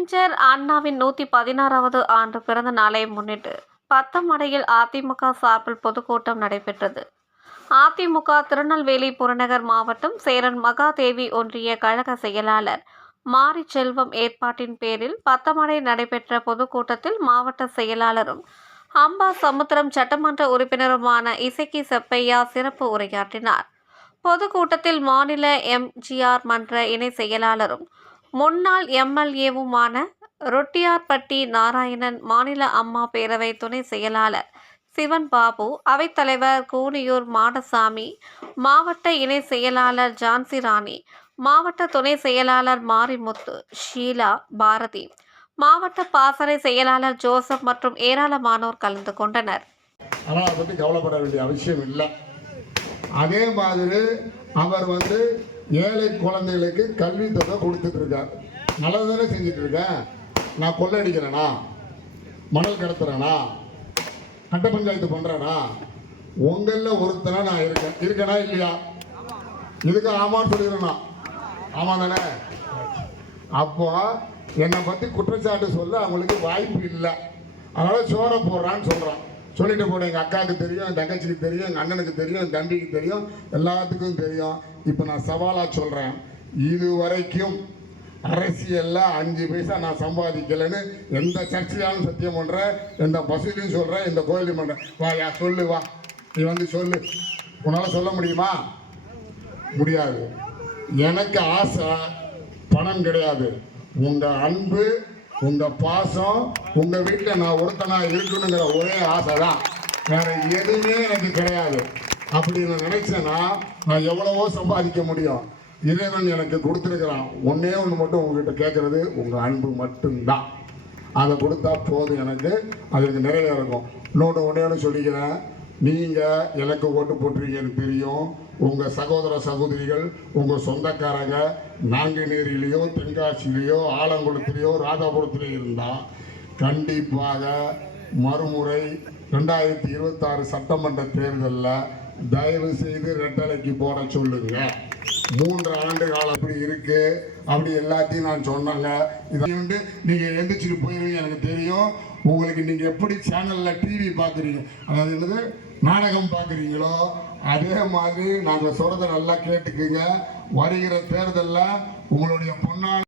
அறிஞர் அண்ணாவின் நூற்றி பதினாறாவது ஆண்டு பிறந்த நாளை முன்னிட்டு பத்தமடையில் அதிமுக சார்பில் பொதுக்கூட்டம் நடைபெற்றது. அதிமுக திருநெல்வேலி புறநகர் மாவட்டம் சேரன் மகாதேவி ஒன்றிய கழக செயலாளர் மாரி செல்வம் ஏற்பாட்டின் பேரில் பத்தமடை நடைபெற்ற பொதுக்கூட்டத்தில் மாவட்ட செயலாளரும் அம்பா சமுத்திரம் சட்டமன்ற உறுப்பினருமான இசக்கி செப்பையா சிறப்பு உரையாற்றினார். பொதுக்கூட்டத்தில் மாநில எம்ஜிஆர் மன்ற இணை செயலாளரும் முன்னாள் எம்எல்ஏவுமான ரொட்டியார்பட்டி நாராயணன் மாநில அம்மா பேரவை துணை செயலாளர் சிவன் பாபு அவைத்தலைவர் கூனியூர் மாடசாமி மாவட்ட இணை செயலாளர் ஜான்சி ராணி மாவட்ட துணை செயலாளர் மாரிமுத்து ஷீலா பாரதி மாவட்ட பாசறை செயலாளர் ஜோசப் மற்றும் ஏராளமானோர் கலந்து கொண்டனர். ஆனால் அதை பற்றி கவலைப்பட வேண்டிய அவசியம் இல்லை. அதே மாதிரி அவர் வந்து ஏழை குழந்தைகளுக்கு கல்வி தொகை கொடுத்துட்டு இருக்கார் நல்லது தானே செஞ்சுட்டு இருக்கேன் நான் கொள்ளடிக்கிறேனா? மணல் கடத்துறேனா? கட்ட பஞ்சாயத்து பண்றேனா? உங்களில் ஒருத்தனா நான் இருக்கேன். இருக்கேனா இல்லையா? இதுக்கு ஆமான்னு சொல்லிடுறேனா ஆமா தானே அப்போ என்னை பற்றி குற்றச்சாட்டு சொல்ல அவங்களுக்கு வாய்ப்பு இல்லை. அதனால சோற போடுறான்னு சொல்கிறான் சொல்லிட்டு போனேன். எங்கள் அக்காவுக்கு தெரியும் என் தங்கச்சிக்கு தெரியும் எங்கள் அண்ணனுக்கு தெரியும் என் தம்பிக்கு தெரியும் எல்லாத்துக்கும் தெரியும். இப்போ நான் சவாலாக சொல்கிறேன் இது வரைக்கும் அரசியலில் அஞ்சு பைசா நான் சம்பாதிக்கலைன்னு எந்த சர்ச்சையாலும் சத்தியம் பண்ணுறேன் எந்த பஸ்லையும் சொல்கிறேன் எந்த கோயிலையும் பண்ணுறேன் வா யா சொல்லு வா. நீ வந்து சொல்லு. உன்னால் சொல்ல முடியுமா? முடியாது. எனக்கு ஆசை பணம் கிடையாது. உங்கள் அன்பு உங்க பாசம் உங்க வீட்டுல நான் ஒருத்தனா இருக்கணுங்கிற ஒரே ஆசை தான் வேற எதுவுமே எனக்கு கிடையாது. அப்படி நான் நினைச்சேன்னா நான் எவ்வளவோ சம்பாதிக்க முடியும். இறைவன் எனக்கு கொடுத்துருக்கிறான். ஒன்னே ஒன்று மட்டும் உங்ககிட்ட கேட்கறது உங்க அன்பு மட்டும்தான். அதை கொடுத்தா போதும் எனக்கு. அதுக்கு நிறைய இருக்கும். இன்னொன்று ஒன்னே ஒன்று சொல்லிக்கிறேன். நீங்கள் எனக்கு ஓட்டு போட்டிருக்கீங்கன்னு தெரியும். உங்கள் சகோதர சகோதரிகள் உங்கள் சொந்தக்காரங்க நாங்குநேரிலேயோ தென்காசிலேயோ ஆலங்குளத்திலேயோ ராதாபுரத்திலேயோ இருந்தால் கண்டிப்பாக மறுமுறை ரெண்டாயிரத்தி இருபத்தாறு சட்டமன்ற தேர்தலில் தயவு செய்து ரெட்டலைக்கு போட சொல்லுங்கள் மூன்று ஆண்டு காலம் அப்படி இருக்கு. அப்படி எல்லாத்தையும் நான் சொன்னாங்க இதை வந்து நீங்க எந்திரிச்சுட்டு போயிருவீங்க எனக்கு தெரியும். உங்களுக்கு நீங்க எப்படி சேனல்ல டிவி பாக்குறீங்க? அதாவது என்னது? நாடகம் பார்க்குறீங்களோ அதே மாதிரி நாங்கள் சொல்கிறத நல்லா கேட்டுக்குங்க. வருகிற தேர்தலில் உங்களுடைய பொன்னாள்